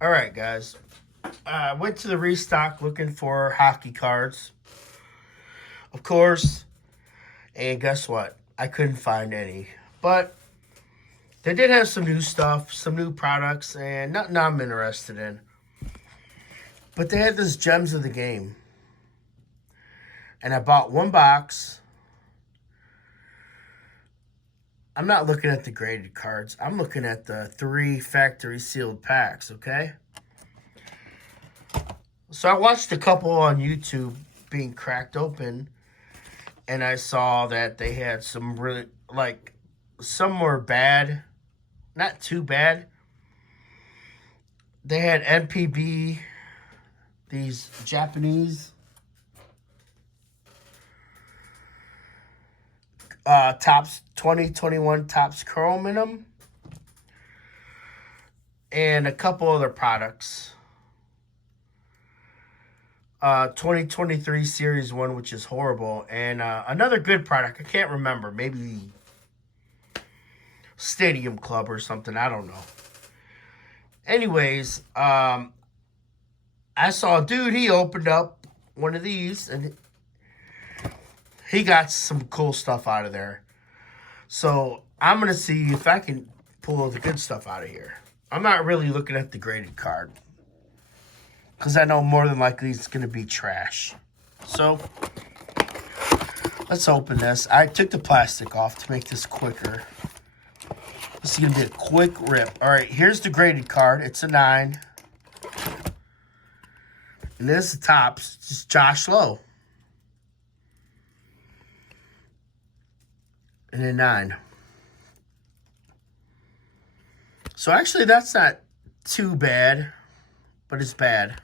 All right, guys. I went to the restock looking for hockey cards, of course, and guess what? I couldn't find any. But they did have some new stuff, some new products, and nothing I'm interested in. But they had this Gems of the Game. And I bought one box. I'm not looking at the graded cards. I'm looking at the 3 factory sealed packs, okay? So I watched a couple on YouTube being cracked open, and I saw that they had some really, like, some were bad, not too bad. They had NPB, these Japanese Tops 2021 Tops Chrome in them, and a couple other products. 2023 Series 1, which is horrible, and another good product. I can't remember. Maybe Stadium Club or something. I don't know. Anyways, I saw a dude, he opened up one of these, and he got some cool stuff out of there. So I'm going to see if I can pull the good stuff out of here. I'm not really looking at the graded card, because I know more than likely it's going to be trash. So, let's open this. I took the plastic off to make this quicker. This is going to be a quick rip. All right, here's the graded card. It's a 9. And this is the Tops. It's Josh Lowe. And a 9. So, actually, that's not too bad, but it's bad.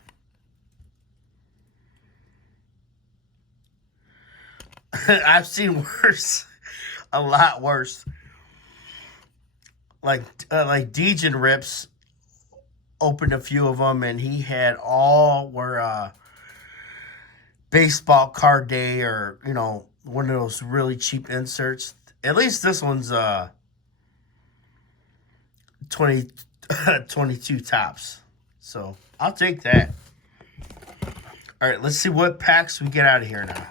I've seen worse, a lot worse. Like Dejan Rips opened a few of them, and he had all were baseball card day, or one of those really cheap inserts. At least this one's 22 Tops, so I'll take that. All right, let's see what packs we get out of here now.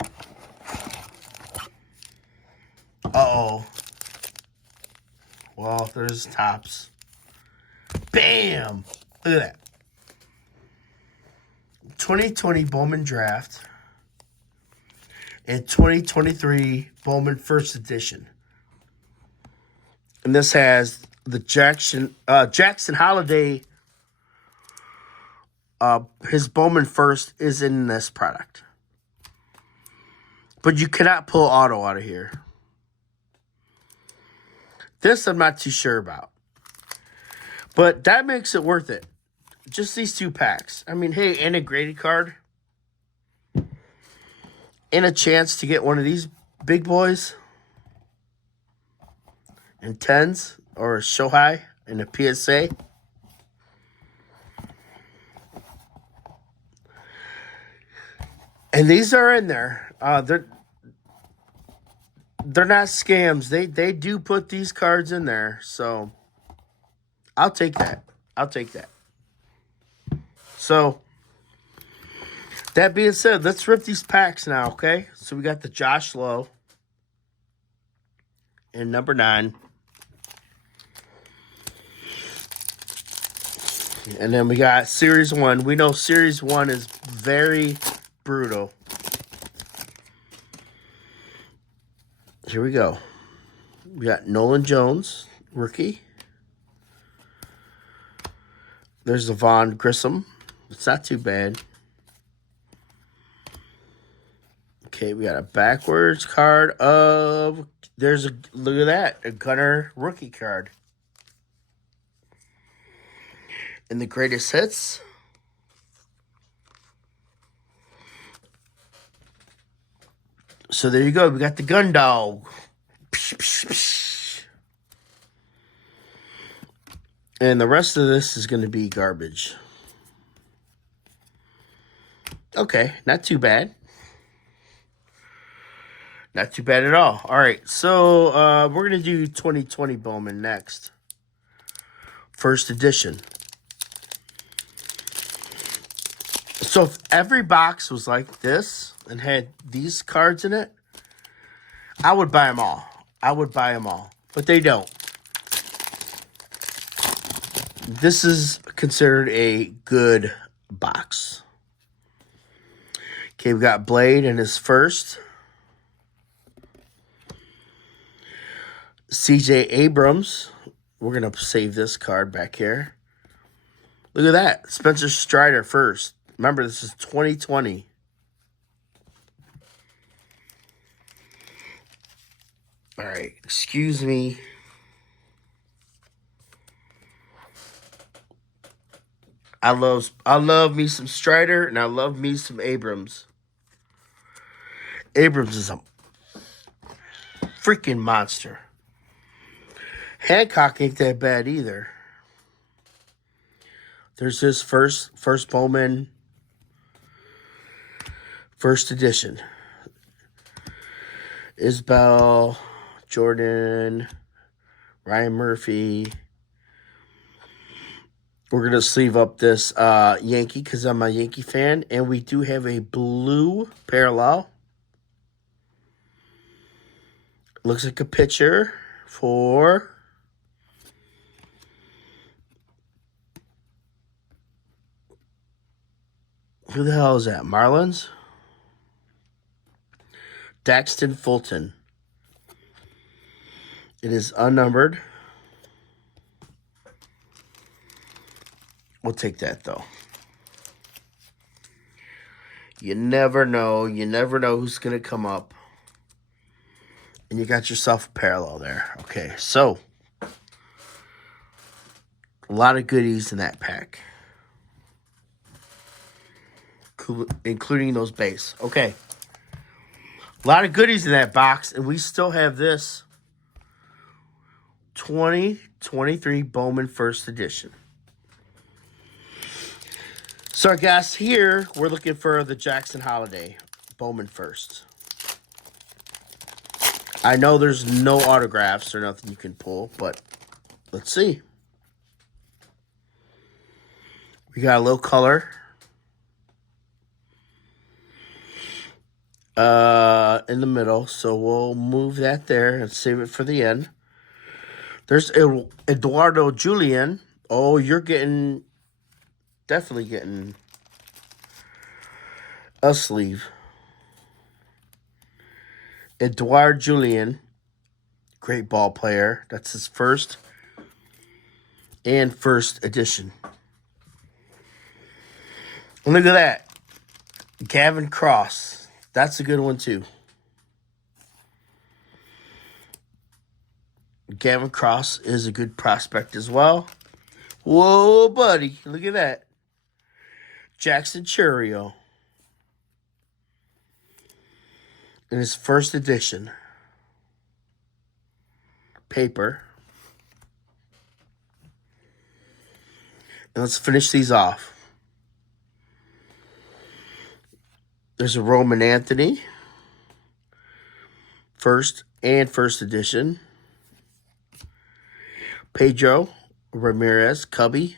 Uh-oh. Well, there's Tops. Bam! Look at that. 2020 Bowman Draft and 2023 Bowman First Edition. And this has the Jackson Holiday. His Bowman First is in this product. But you cannot pull auto out of here. This I'm not too sure about. But that makes it worth it. Just these 2 packs. I mean, hey, and a graded card. And a chance to get one of these big boys. And 10s. Or a Shohei and a PSA. And these are in there. They're not scams. They do put these cards in there. So, I'll take that. So, that being said, let's rip these packs now, okay? So, we got the Josh Lowe in number 9. And then we got Series 1. We know Series 1 is very brutal. Here we go. We got Nolan Jones, rookie. There's the Vaughn Grissom. It's not too bad. Okay, we got a backwards card of... look at that, a Gunner rookie card. And the greatest hits. So there you go. We got the Gun Dog. And the rest of this is going to be garbage. Okay, not too bad. Not too bad at all. All right, so we're going to do 2020 Bowman next. First edition. So if every box was like this and had these cards in it, I would buy them all. But they don't. This is considered a good box. Okay, we got Blade in his first. CJ Abrams. We're going to save this card back here. Look at that. Spencer Strider first. Remember, this is 2020. All right, excuse me. I love me some Strider, and I love me some Abrams. Abrams is a freaking monster. Hancock ain't that bad either. There's his first Bowman, first edition. Isbell, Jordan, Ryan Murphy. We're going to sleeve up this Yankee because I'm a Yankee fan. And we do have a blue parallel. Looks like a pitcher for... Who the hell is that? Marlins? Daxton Fulton. It is unnumbered. We'll take that, though. You never know. You never know who's going to come up. And you got yourself a parallel there. Okay, so. A lot of goodies in that pack. Including those base. Okay. A lot of goodies in that box. And we still have this 2023 Bowman First Edition. So I guess here we're looking for the Jackson Holiday Bowman First. I know there's no autographs or nothing you can pull, but let's see. We got a little color. In the middle, so we'll move that there and save it for the end. There's Eduardo Julian. Oh, you're definitely getting a sleeve. Eduardo Julian, great ball player. That's his first and first edition. And look at that. Gavin Cross. That's a good one, too. Gavin Cross is a good prospect as well. Whoa, buddy. Look at that. Jackson Chourio. In his first edition. Paper. And let's finish these off. There's a Roman Anthony. First and first edition. Pedro Ramirez, Cubby.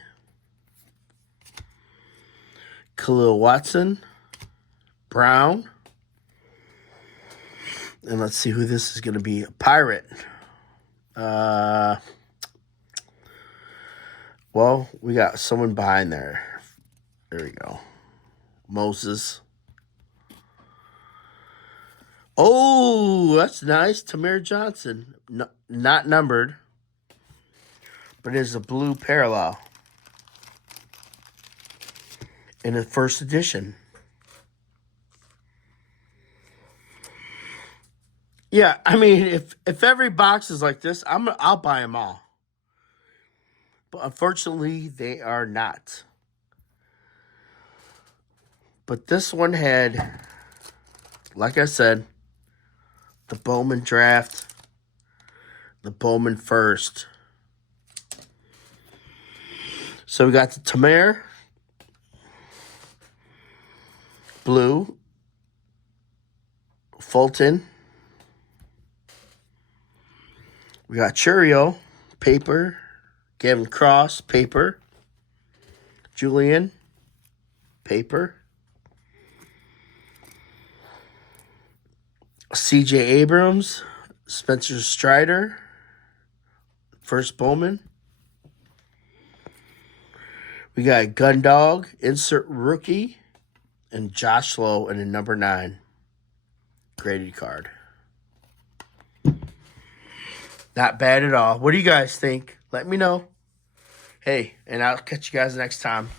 Khalil Watson. Brown. And let's see who this is going to be. A Pirate. Well, we got someone behind there. There we go. Moses. Oh, that's nice. Tamir Johnson. No, not numbered. But it is a blue parallel. In the first edition. Yeah, I mean, if every box is like this, I'll buy them all. But unfortunately, they are not. But this one had, like I said, the Bowman draft, the Bowman first. So we got the Tamir, blue, Fulton. We got Chourio, paper, Gavin Cross, paper, Julian, paper, C.J. Abrams, Spencer Strider, first Bowman. We got Gundog, insert rookie, and Josh Lowe in a number 9 graded card. Not bad at all. What do you guys think? Let me know. Hey, and I'll catch you guys next time.